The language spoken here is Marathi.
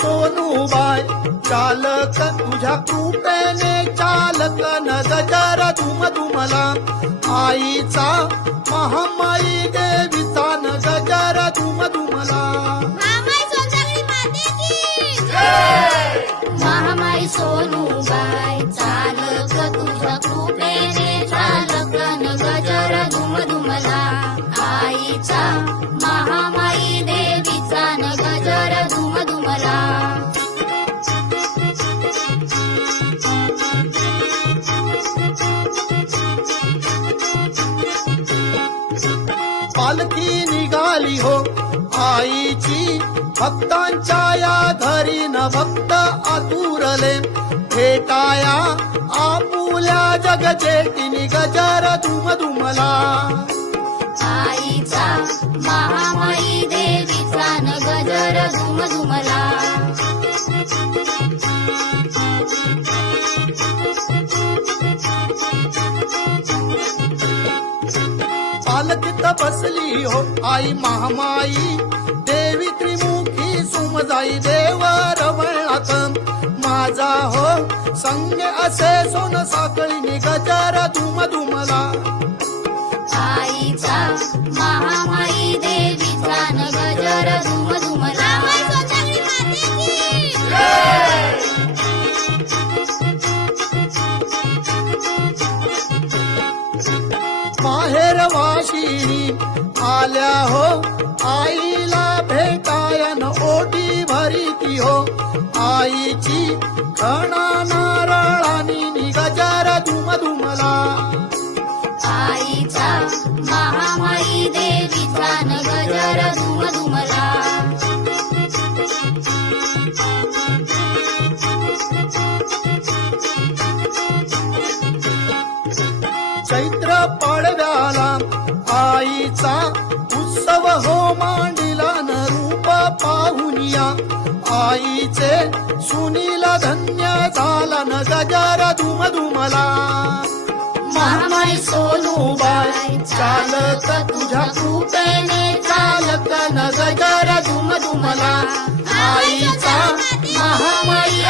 सोनूबाई चालक तुझ्या कृपेने चालक न गजर धुम धुमला आईचा महामाई देवीचा न गजर धुम धुमला महामाई सोनूबाई चालक तुझ्या कृपेने चालक न गजर धुम धुमला आईचा महामाई देवीचा न गजर धुम धुमला पालखी निघाली हो आईची भक्तांच्या या धरी न भक्त आतुरले भेटाया आपुल्या जगजेटिनी गजर धुम धुमला आईचा महामाई देवीचा न गजर धुम धुमला पालखीत बसली हो आई महामाई देवी त्रिमुखी सुमजाई देव रवळात माझा हो संग असे सोन साखळी गजर धुम धुमला आईचा महामाई देवीचा न गजर धुम धुमला माहेर वाशिनी आल्या हो आईला भेटायन ओटी भरीती हो आईची खणा नारळानी गजर धुम धुमला आईचा महामाई देवीचा न गजर धुम धुमला चैत्र पाडव्याला आईचा उत्सव हो मांडिला न रूप पाहुनिया आईचे सुनीला धन्य झाला न गजर धुम धुमला महामाई सोनूबाई चालक तुझ्या कृपेने चालक न गजर धुम धुमला आईचा महामाई